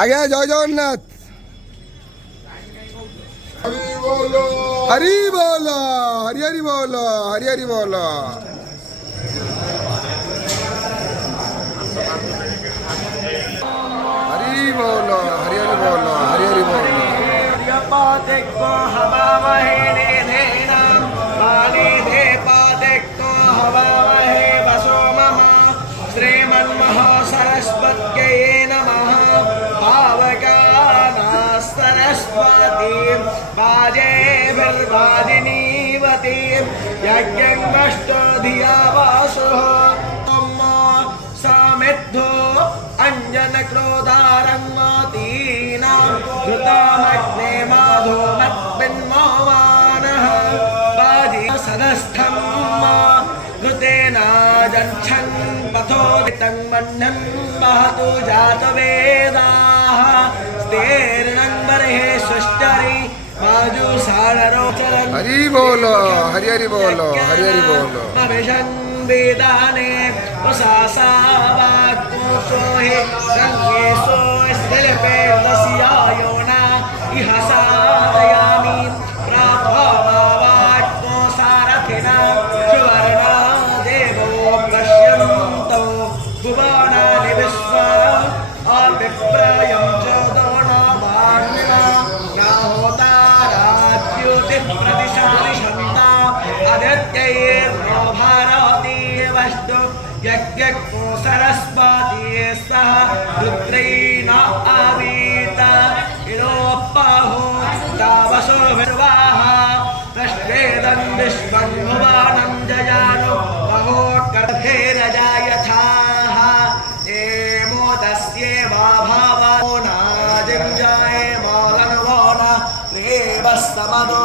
আগে জয় জগন্নাথ। হরি বল, হরি হরি বল, হরি হরি বল। হরি বল, হরি হরি বল, হরি হরি বল। सरस्वत्यै नमः। पावकानाः सरस्वतीं वाजेभिर्वाजिनीवतीं यज्ञमष्टो धिया वासुः। सामिद्धो अञ्जनक्रोधारङ्गतीनां घृतामग्ने माधो मद्बिन्मोमानः वाजी सदस्थं घृतेन जन्छन् पथोदितं मह्नं महतु जातवेदाः स्तेर्णं बर्हे सुष्टरि माजु साररोचरन्। हरि बोलो, हरि हरि बोलो, हरि हरि बोलो। अभिषं वेदाने वसासा वाक्कोशोहि संकेशो स्थिलपे दस्यायोना इह साधयामि प्राप्त्वा वाक्को सारथिना सुवर्णा देवो पश्यन्तो भुवनानि विश्वा अभिप्रयं च दोनवाग्निना नाहोताराद्युतिः प्रतिशालिषन्ता आदित्यैर्नो भारती वस्तु यज्ञो सरस्वती सह रुद्रेण आवीत इनोपाहो तावसो विर्वाह तस्वेदं विश्वं भुवनं जयानो महो कर्धेरजायथाः एमो तस्येव भावो नाजिञ्जाये मोलनवो न त्रेवः समदो